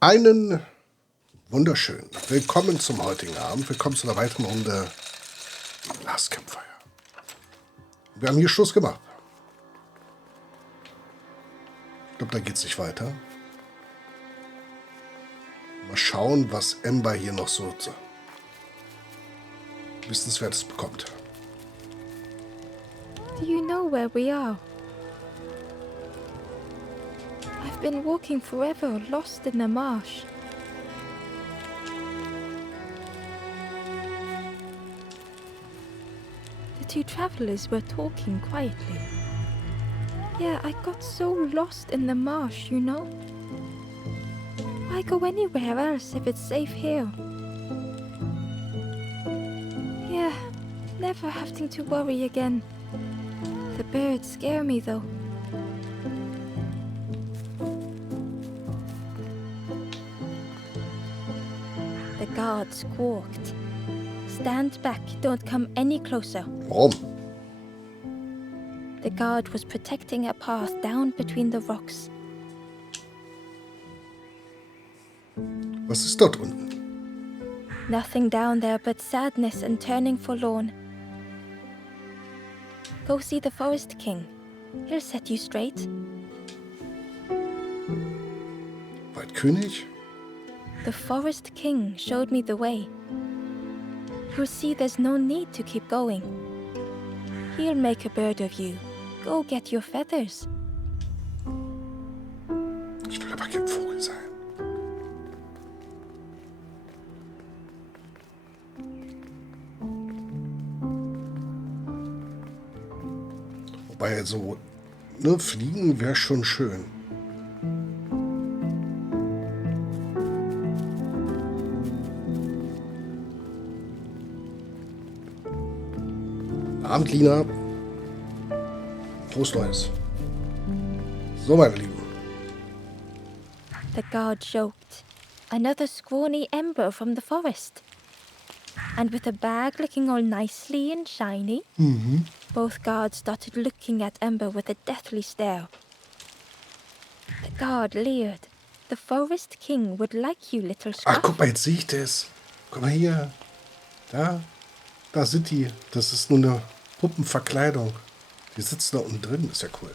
Einen wunderschönen. Willkommen zum heutigen Abend. Willkommen zu einer weiteren Runde Last Campfire. Wir haben hier Schluss gemacht. Ich glaube, da geht es nicht weiter. Mal schauen, was Ember hier noch so Wissenswertes bekommt. Do you know where we are? I've been walking forever, lost in the marsh. The two travelers were talking quietly. Yeah, I got so lost in the marsh, you know? Why go anywhere else if it's safe here? Yeah, never having to worry again. The birds scare me though. The guard squawked. Stand back, don't come any closer. Warum? The guard was protecting a path down between the rocks. Was ist dort unten? Nothing down there but sadness and turning forlorn. Go see the Forest King. He'll set you straight. Waldkönig? The Forest King showed me the way. You'll see there's no need to keep going. He'll make a bird of you. Go get your feathers. Ich will aber kein Vogel sein. Wobei so, ne, fliegen wäre schon schön. Abend, Lina. Prost, Neues. So, meine Lieben. The guard joked. Another scrawny ember from the forest. And with a bag looking all nicely and shiny, both guards started looking at Ember with a deathly stare. The guard leered. The Forest King would like you, little Ach, scruff. guck mal, jetzt sehe ich das. Guck mal hier. Da sind die. Das ist nur eine Puppenverkleidung. Die sitzen da unten drin. Ist ja cool.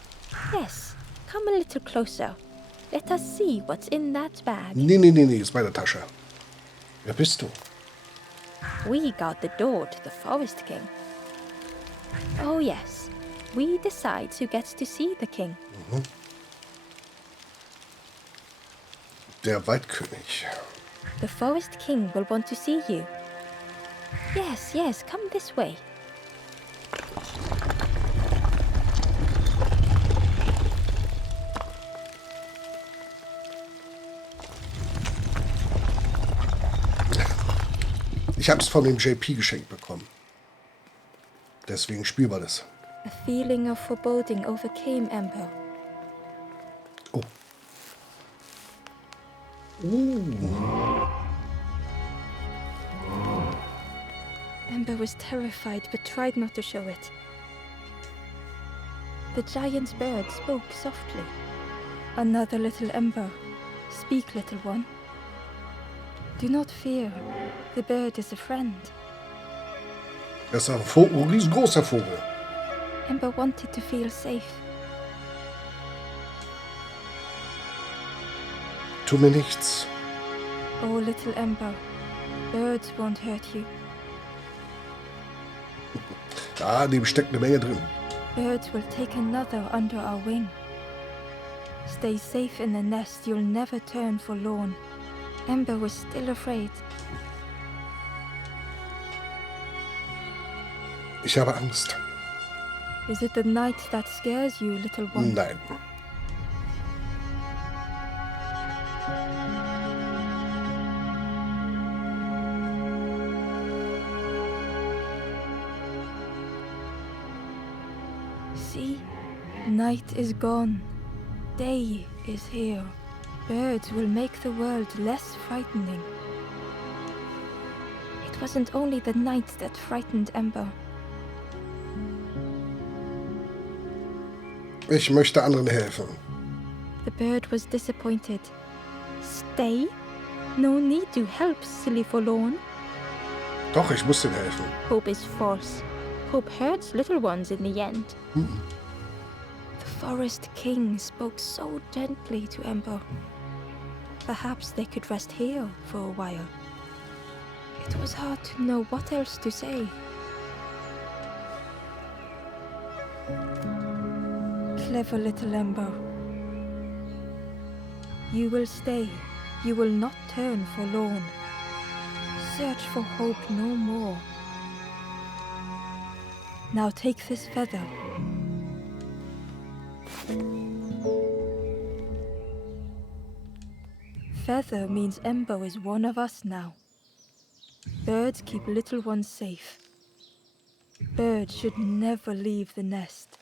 Yes, come a little closer. Let us see what's in that bag. Nee, ist meine Tasche. Wer bist du? We guard the door to the Forest King. Oh yes, we decide who gets to see the king. Der Waldkönig. The Forest King will want to see you. Yes, come this way. Ich habe es von dem JP geschenkt bekommen. Deswegen spielen wir das. A feeling of foreboding overcame Ember. Oh. Ember was terrified but tried not to show it. The giant's bird spoke softly. Another little Ember. Speak, little one. Do not fear. The bird is a friend. Das ist ein Vogel, ein riesengroßer Vogel. Ember wanted to feel safe. Tu mir nichts. Oh, little Ember. Birds won't hurt you. Da, in dem steckt eine Menge drin. Birds will take another under our wing. Stay safe in the nest, you'll never turn forlorn. Ember was still afraid. Ich habe Angst. Is it the night that scares you, little one? Nein. See, night is gone. Day is here. Birds will make the world less frightening. It wasn't only the night that frightened Ember. Ich möchte anderen helfen. The bird was disappointed. Stay? No need to help, silly forlorn. Doch, ich muss denen helfen. Hope is false. Hope hurts little ones in the end. The Forest King spoke so gently to Ember. Perhaps they could rest here for a while. It was hard to know what else to say. Clever little Ember. You will stay. You will not turn forlorn. Search for hope no more. Now take this feather. Feather means Ember is one of us now. Birds keep little ones safe. Birds should never leave the nest.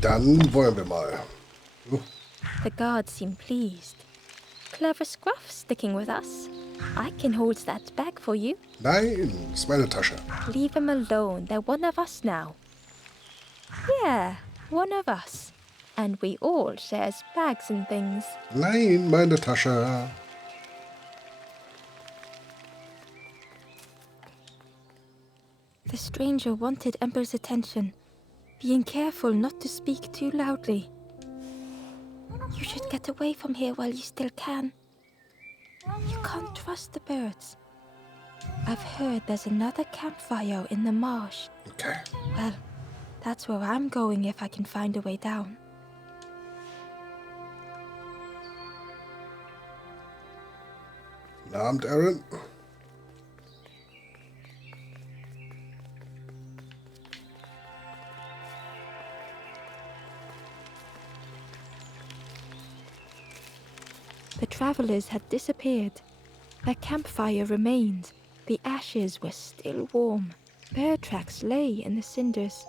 Dann wollen wir mal. The guards seem pleased. Clever scruff sticking with us. I can hold that bag for you. Nein, ist meine Tasche. Leave them alone. They're one of us now. Yeah, one of us. And we all shares bags and things. Nein, meine Tasche. The stranger wanted Ember's attention, being careful not to speak too loudly. You should get away from here while you still can. You can't trust the birds. I've heard there's another campfire in the marsh. Okay. Well, that's where I'm going if I can find a way down. Guten Abend, Aaron. The travelers had disappeared. Their campfire remained. The ashes were still warm. Bear tracks lay in the cinders.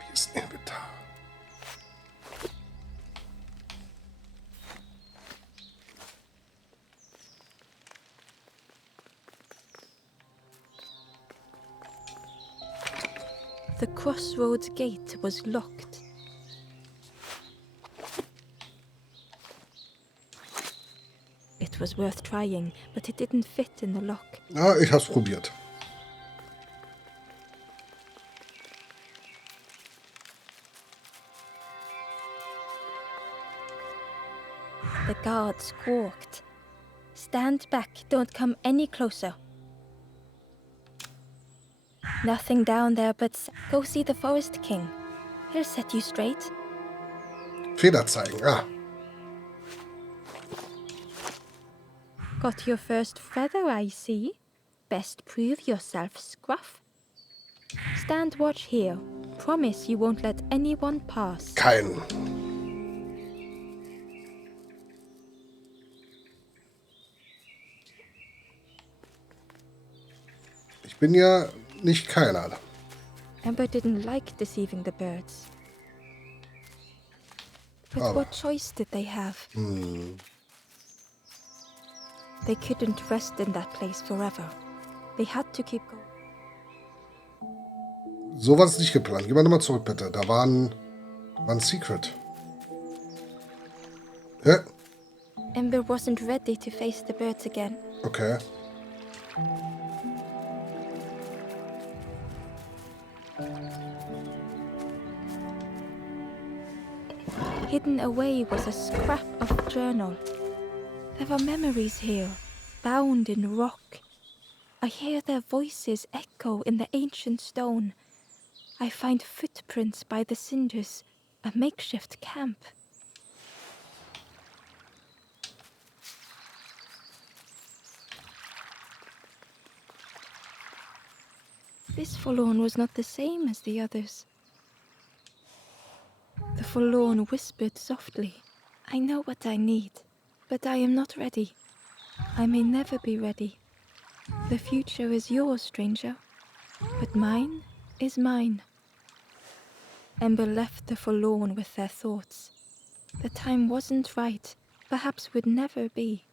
Wie ist ein Inventar? The crossroads gate was locked. It was worth trying, but it didn't fit in the lock. Ah, ich hab's probiert. The guard squawked. Stand back, don't come any closer. Nothing down there but go see the Forest King. He'll set you straight. Feder zeigen. Ah, Got your first feather, I see. Best prove yourself, Scruff. Stand watch here. Promise you won't let anyone pass. kein. Ich bin ja nicht keiner. Ember didn't like deceiving the birds. But Oh. what choice did they have? They couldn't rest in that place forever. They had to keep going. So war es nicht geplant. Geh mal nochmal zurück, bitte. Da war ein Secret. Hä? Ember wasn't ready to face the birds again. Okay. Hidden away was a scrap of journal. There were memories here, bound in rock. I hear their voices echo in the ancient stone. I find footprints by the cinders, a makeshift camp. This forlorn was not the same as the others. The forlorn whispered softly, I know what I need, but I am not ready. I may never be ready. The future is yours, stranger, but mine is mine. Ember left the forlorn with their thoughts. The time wasn't right, perhaps would never be.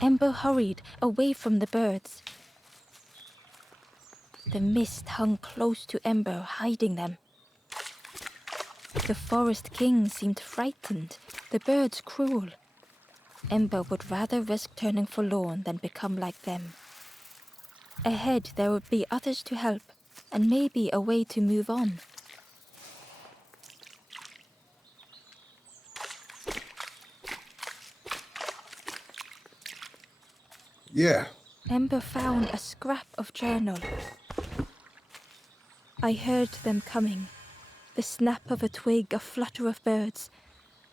Ember hurried away from the birds. The mist hung close to Ember, hiding them. The forest king seemed frightened, the birds cruel. Ember would rather risk turning forlorn than become like them. Ahead there would be others to help, and maybe a way to move on. Yeah. Ember found a scrap of journal. I heard them coming. The snap of a twig, a flutter of birds.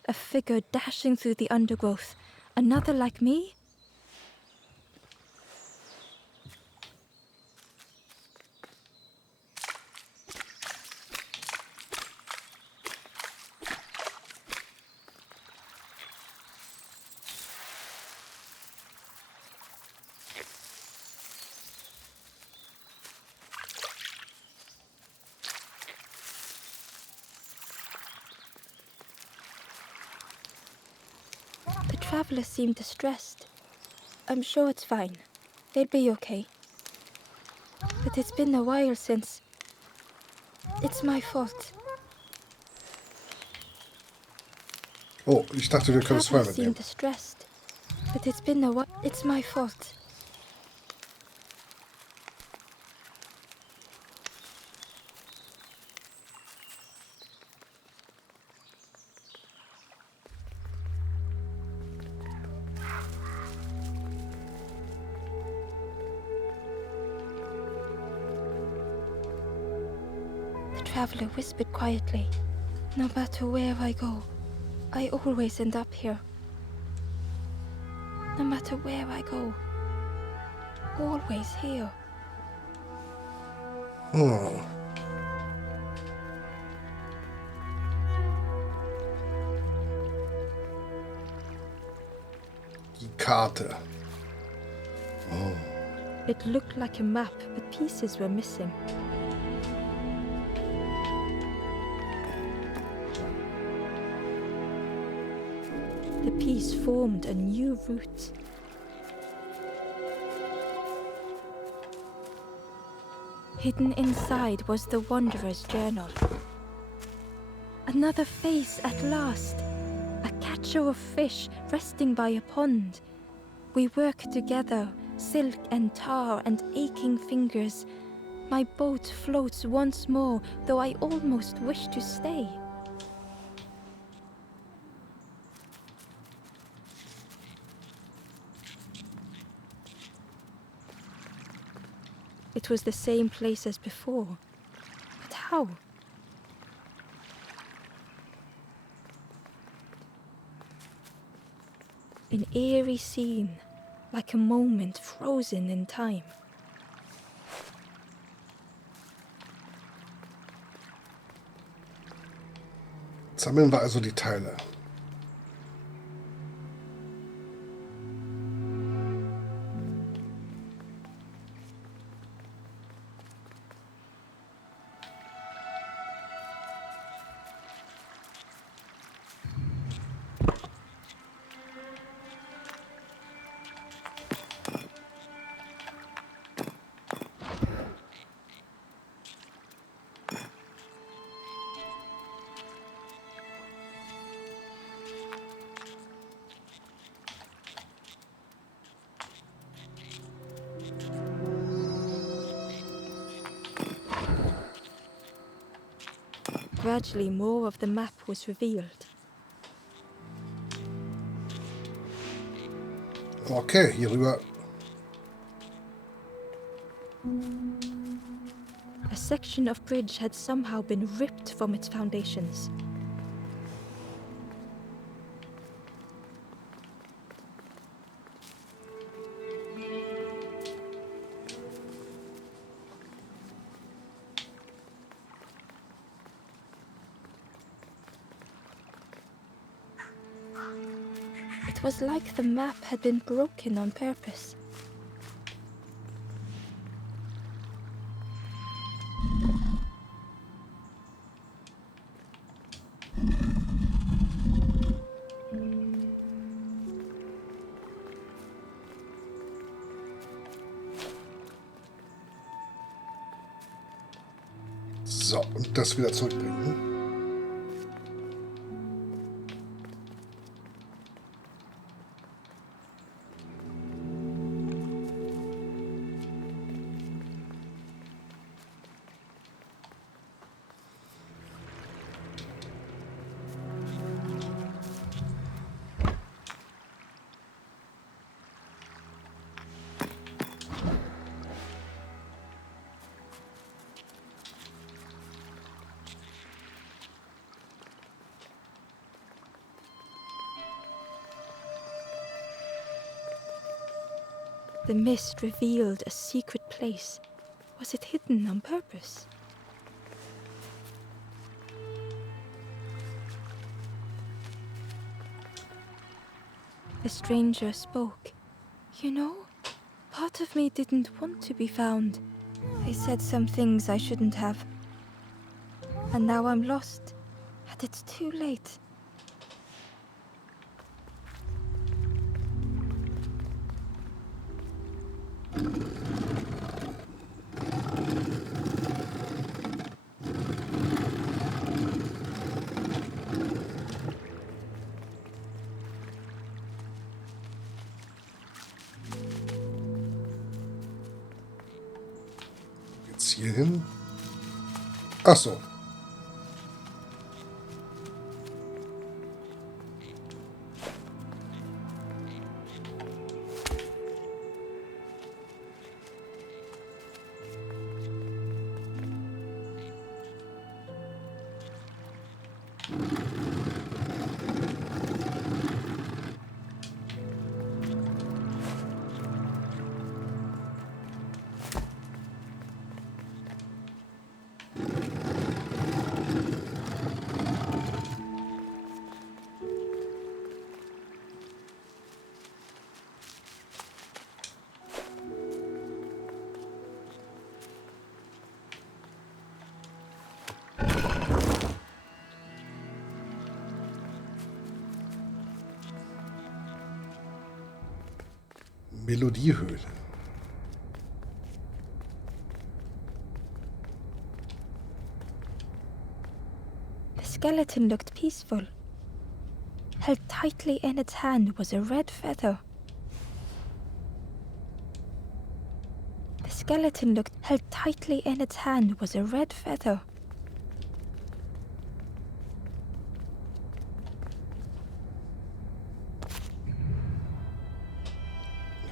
A figure dashing through the undergrowth. Another like me? The traveler seemed distressed. I'm sure it's fine. They'll be okay. But it's been a while since... It's my fault. Oh, ich dachte, wir können es vorher Traveler mitnehmen. seemed distressed. But it's been a while. It's my fault. The traveler whispered quietly. No matter where I go, I always end up here. No matter where I go, always here. Die Karte. It looked like a map, but pieces were missing. The piece formed a new route. Hidden inside was the wanderer's journal. Another face at last. A catcher of fish resting by a pond. We work together, silk and tar and aching fingers. My boat floats once more, though I almost wish to stay. It was the same place as before. But how? An eerie scene, like a moment frozen in time. Sammeln wir also die Teile. Gradually, more of the map was revealed. Okay, hierüber. A section of bridge had somehow been ripped from its foundations. It was like the map had been broken on purpose. So, und das wieder zurückbringen. The mist revealed a secret place. Was it hidden on purpose? The stranger spoke. You know, part of me didn't want to be found. I said some things I shouldn't have. And now I'm lost. And it's too late. Jetzt hier hin. Ach so. Melodiehöhle. The skeleton looked peaceful. Held tightly in its hand was a red feather. The skeleton looked held tightly in its hand was a red feather.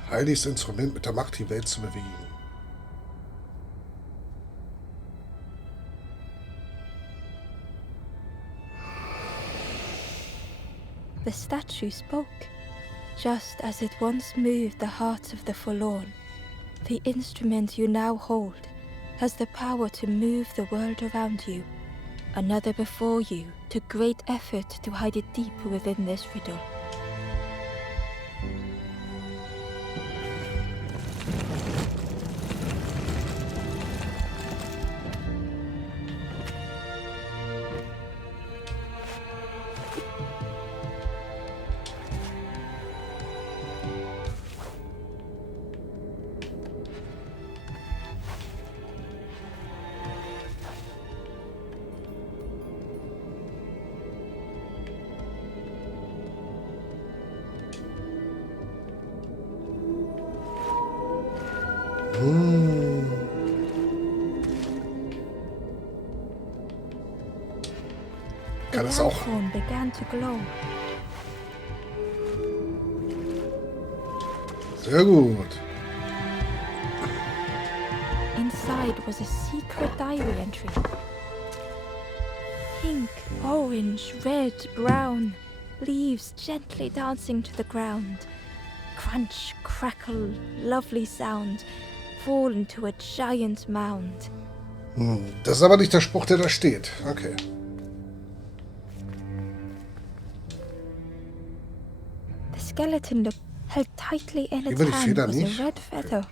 Heiliges Instrument mit der Macht, die Welt zu bewegen. The statue spoke. Just as it once moved the hearts of the forlorn, the instrument you now hold has the power to move the world around you. Another before you took great effort to hide it deep within this riddle. Kann es auch. Began to glow. Sehr gut. Inside was a secret diary entry. Pink, orange, red, brown, leaves gently dancing to the ground. Crunch, crackle, lovely sound, fall into a giant mound. Das ist aber nicht der Spruch, der da steht. Okay. The skeleton looked held tightly in its Über die hand Feder was nicht? a red feather.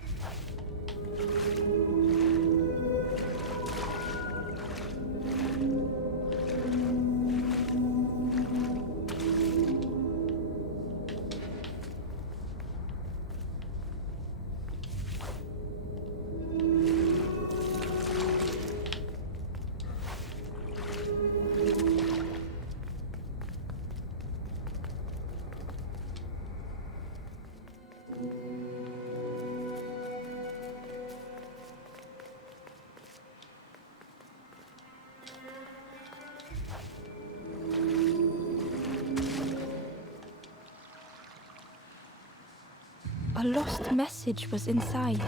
A lost message was inside.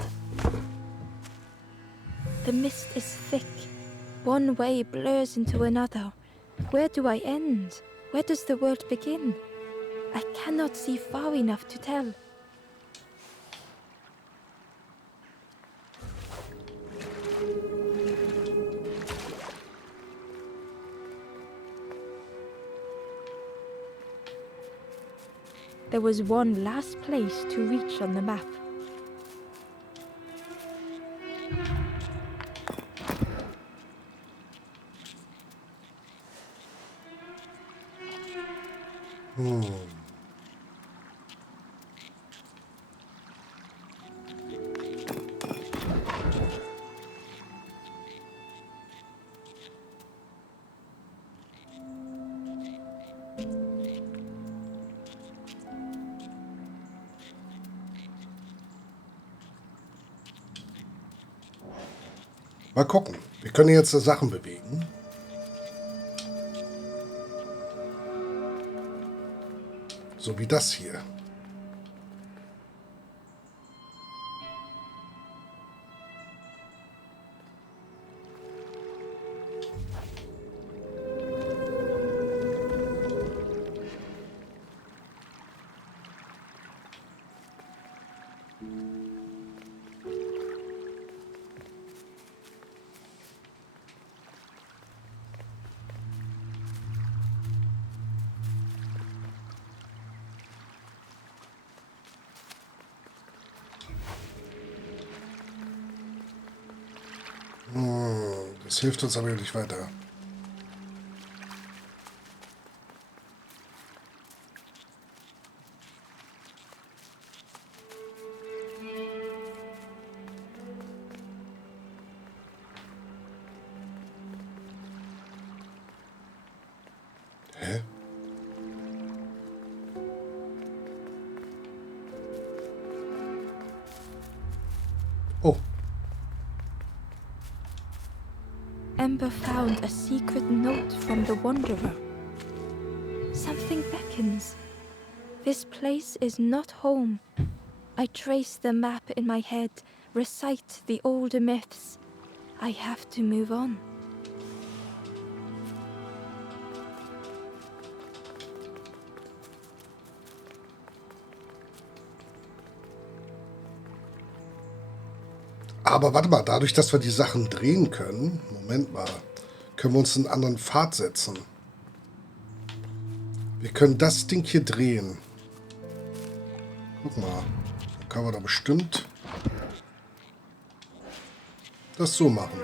The mist is thick. One way blurs into another. Where do I end? Where does the world begin? I cannot see far enough to tell. There was one last place to reach on the map. Mal gucken. Wir können jetzt Sachen bewegen. So wie das hier. Das hilft uns aber nicht weiter. Hä? Oh. Ember found a secret note from the Wanderer. Something beckons. This place is not home. I trace the map in my head, recite the older myths. I have to move on. Aber warte mal, dadurch, dass wir die Sachen drehen können, Moment mal, können wir uns einen anderen Pfad setzen. Wir können das Ding hier drehen. Guck mal, dann kann man da bestimmt das so machen.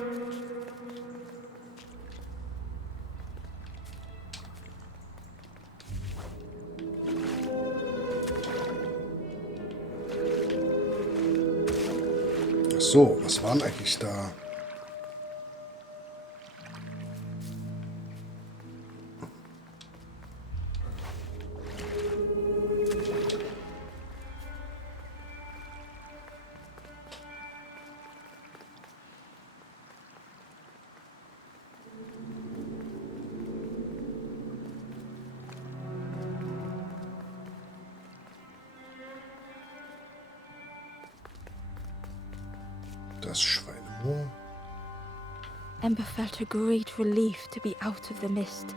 So, was waren eigentlich da? Das Schweinemoor. Ember felt a great relief to be out of the mist.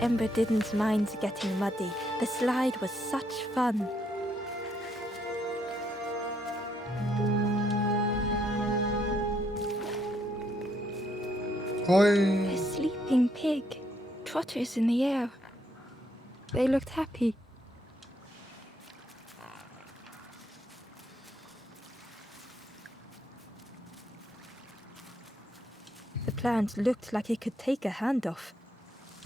Ember didn't mind getting muddy. The slide was such fun. Hoi. A sleeping pig, trotters in the air. They looked happy. The plant looked like it could take a hand off,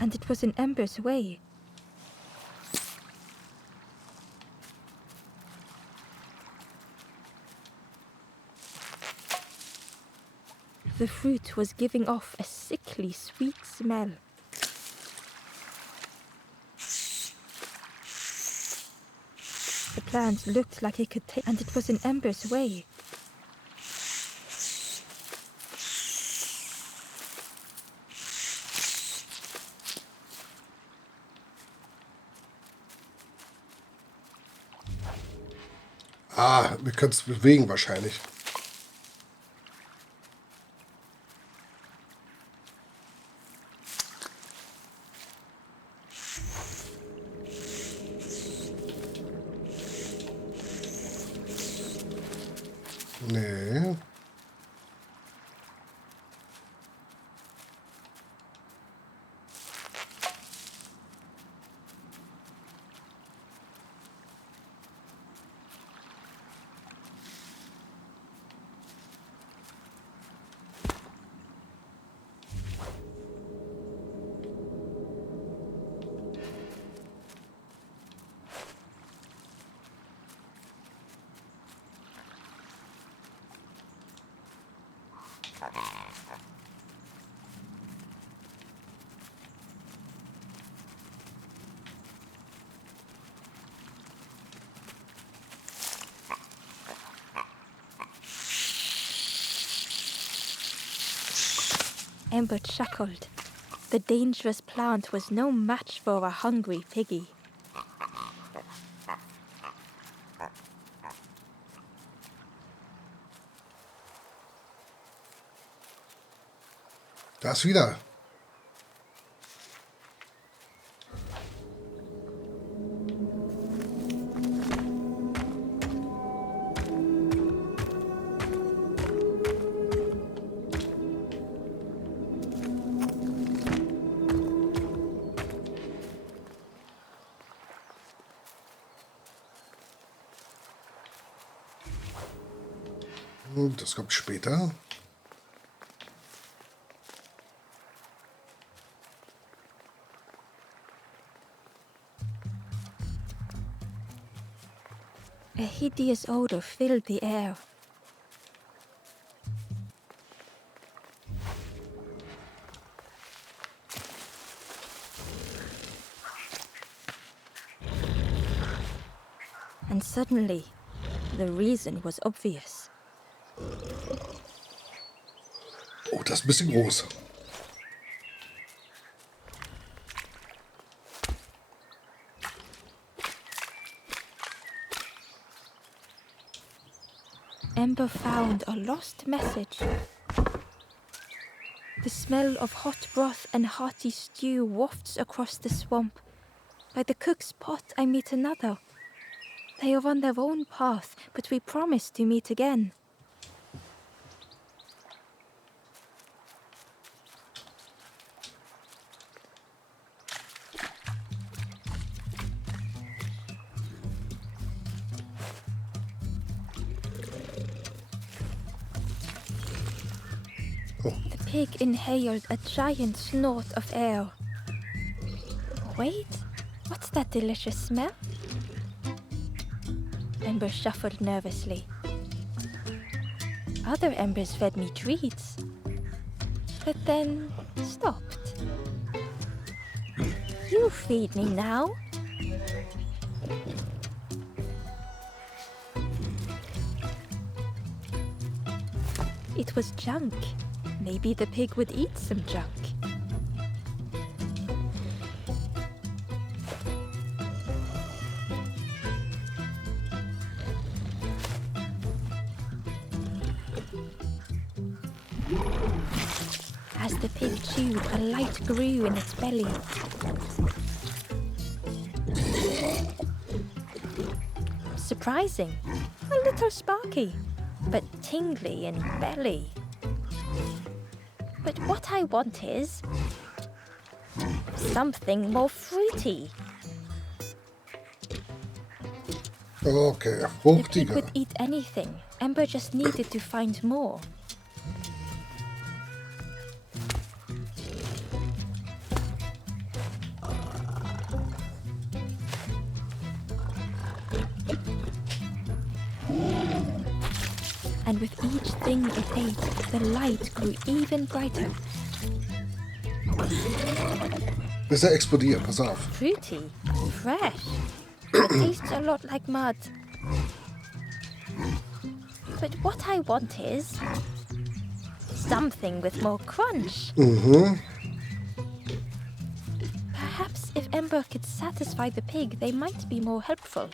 and it was in Ember's way. The fruit was giving off a sickly sweet smell. The plant looked like it could take, and it was in Ember's way. Ah, wir können es bewegen wahrscheinlich. Nee. Ember chuckled. The dangerous plant was no match for a hungry piggy. Das wieder. Das kommt später. A hideous odor filled the air. And suddenly, the reason was obvious. Oh, das ist ein bisschen groß. Ember found a lost message. The smell of hot broth and hearty stew wafts across the swamp. By the cook's pot I meet another. They are on their own path, but we promise to meet again. The pig inhaled a giant snort of air. Wait, what's that delicious smell? Ember shuffled nervously. Other embers fed me treats, but then stopped. You feed me now. It was junk. Maybe the pig would eat some junk. As the pig chewed, a light grew in its belly. surprising. A little sparky, but tingly in belly. But what I want is something more fruity. Okay, The pig fruchtiger. would eat anything. Ember just needed to find more. And with each thing it ate, the light grew even brighter. Bis er explodiert, pass auf. Fruity, fresh. It tastes a lot like mud. But what I want is something with more crunch. Perhaps if Ember could satisfy the pig, they might be more helpful.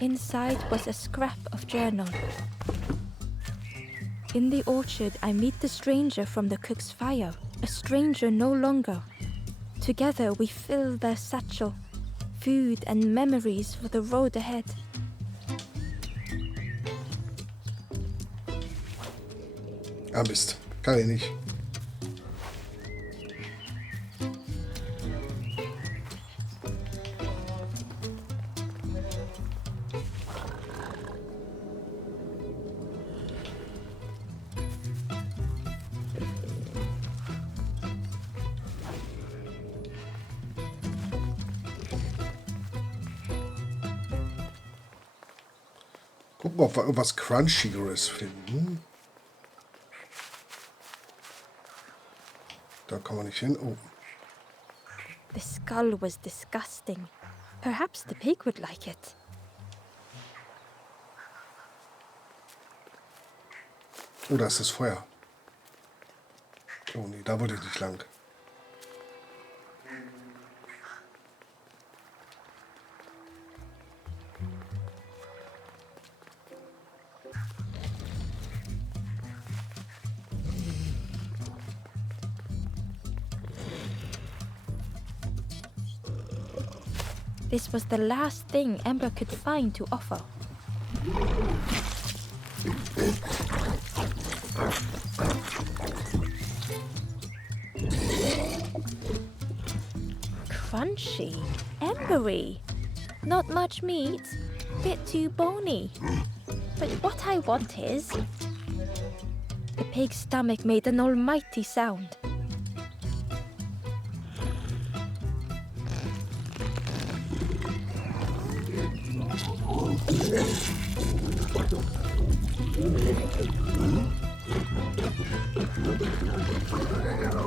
Inside was a scrap of journal. In the orchard, I meet the stranger from the cook's fire, a stranger no longer. Together we fill their satchel, food and memories for the road ahead. Ah, Mist. Kann ich nicht. Gucken wir, ob wir irgendwas Crunchigeres finden. Da kann man nicht hin. Oh. The skull was disgusting. Perhaps the pig would like it. Oh, da ist das Feuer. Oh nee, da wollte ich nicht lang. This was the last thing Ember could find to offer. Crunchy, embery, not much meat, bit too bony. But what I want is... The pig's stomach made an almighty sound.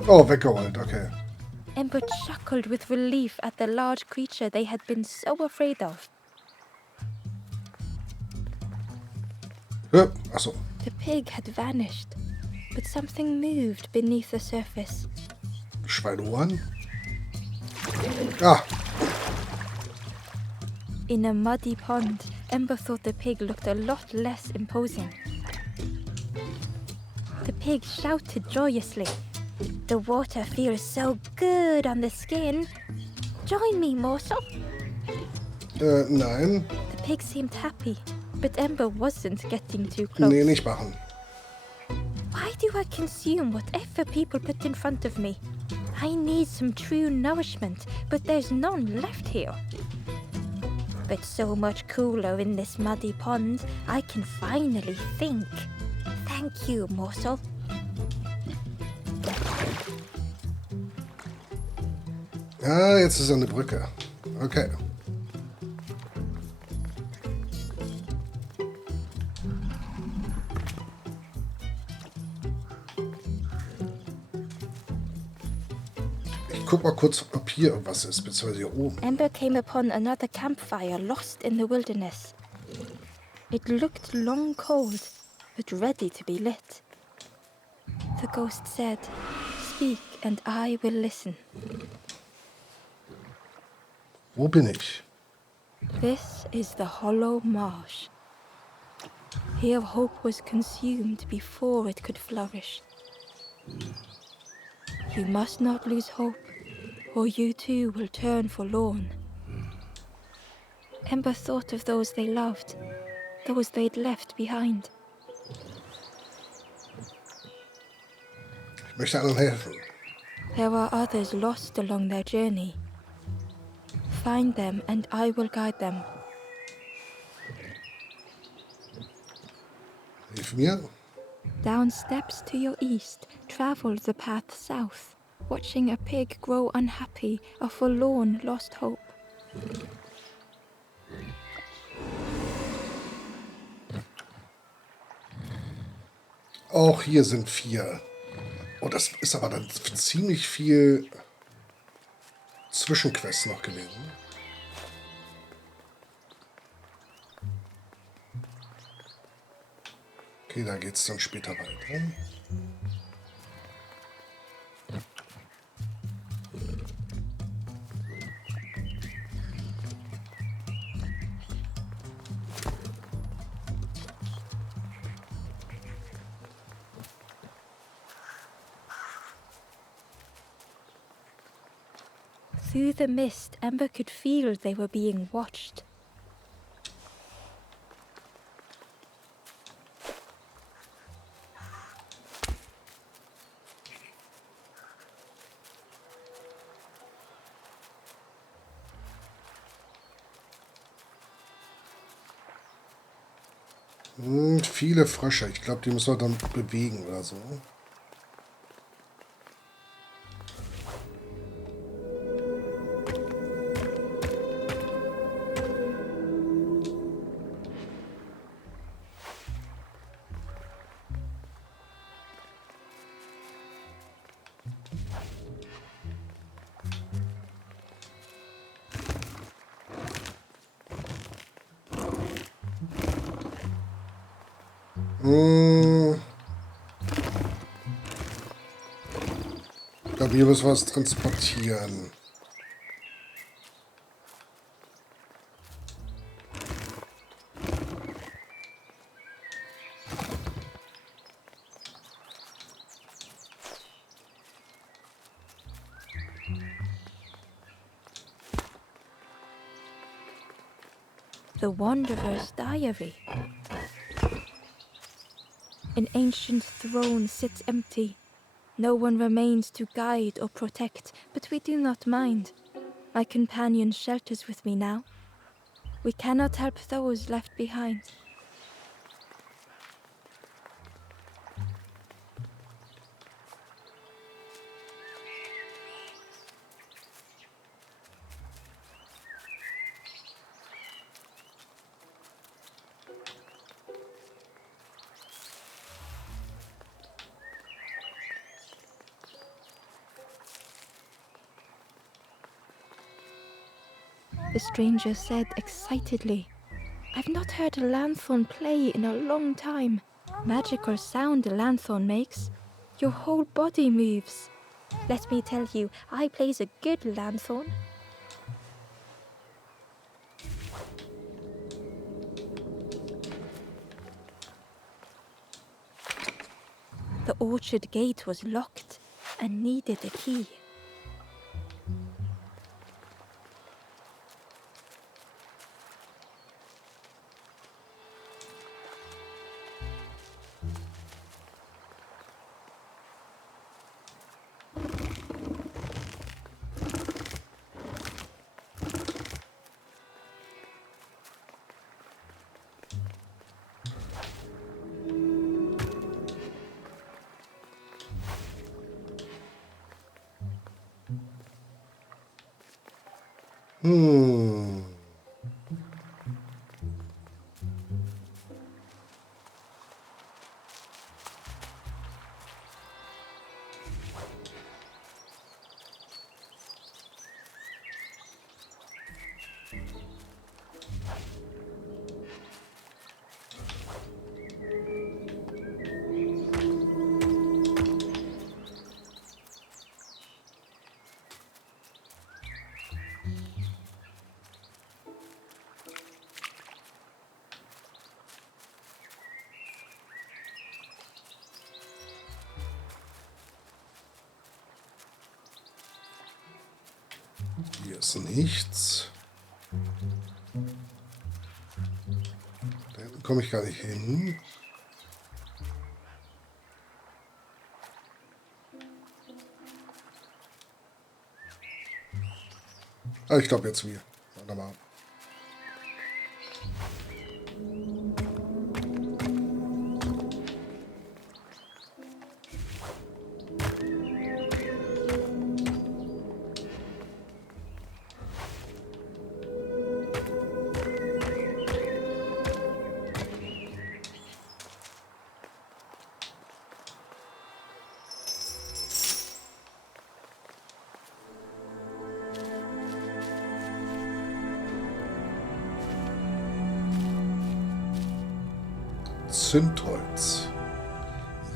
Oh, weggerollt, okay. Ember chuckled with relief at the large creature they had been so afraid of. Achso. The pig had vanished, but something moved beneath the surface. Schweineohren. Ah, In a muddy pond, Ember thought the pig looked a lot less imposing. The pig shouted joyously. The water feels so good on the skin. Join me, morsel. nein. The pig seemed happy, but Ember wasn't getting too close. Nee, nicht machen. Why do I consume whatever people put in front of me? I need some true nourishment, but there's none left here. But so much cooler in this muddy pond, I can finally think. Thank you, morsel. Ah, jetzt ist eine Brücke. Okay. Ich guck mal kurz, ob hier irgendwas ist, beziehungsweise hier oben. Ember came upon another campfire lost in the wilderness. It looked long cold, but ready to be lit. The ghost said, "Speak and I will listen." Wo bin ich? This is the hollow marsh. Here hope was consumed before it could flourish. You must not lose hope, or you too will turn forlorn. Ember thought of those they loved, those they'd left behind. Ich möchte anderen helfen. There are others lost along their journey. Find them and I will guide them. Hilf mir. Down steps to your east, travel the path south, watching a pig grow unhappy, a forlorn lost hope. Auch hier sind 4. Oh, das ist aber dann ziemlich viel Zwischenquests noch gewesen. Okay, da geht's dann später weiter. Through the mist, Ember could feel they were being watched. Viele Frösche. Ich glaube, die müssen wir dann bewegen oder so. Ich glaube, hier müssen wir was transportieren. The Wanderer's Diary. An ancient throne sits empty. No one remains to guide or protect, but we do not mind. My companion shelters with me now. We cannot help those left behind. The stranger said excitedly, "I've not heard a lanthorn play in a long time. Magical sound a lanthorn makes. Your whole body moves. Let me tell you, I plays a good lanthorn." The orchard gate was locked and needed a key. Hier ist nichts. Da hinten komme ich gar nicht hin. Ah, ich glaube jetzt wir. Wunderbar. Zündholz.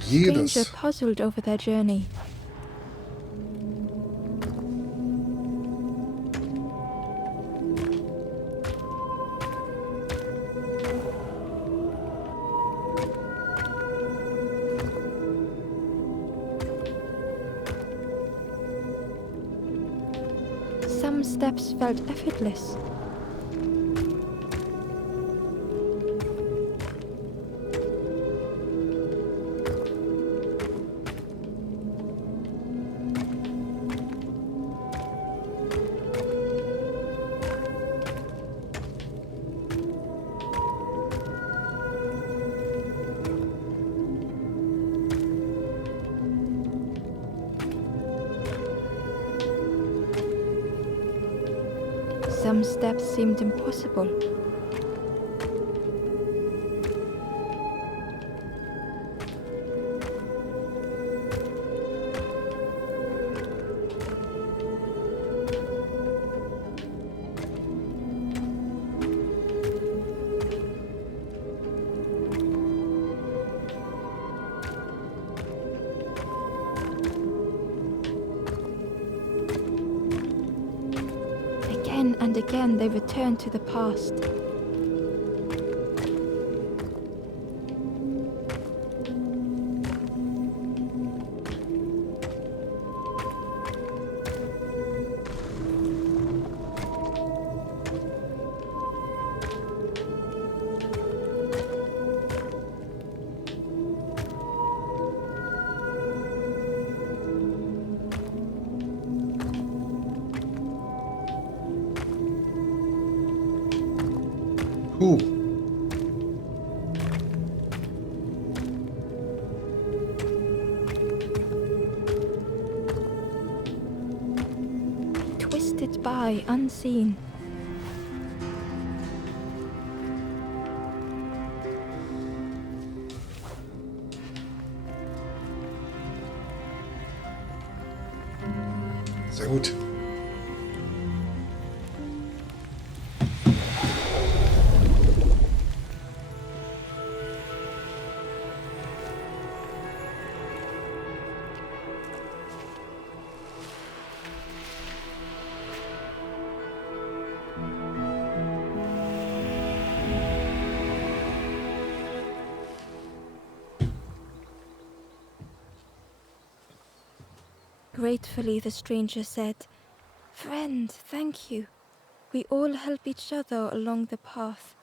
Stranger Jedes. puzzled over their journey. Some steps felt effortless. Some steps seemed impossible. Again and again they returned to the past. Twisted by unseen. Sehr gut. Gratefully, the stranger said, "Friend, thank you. We all help each other along the path.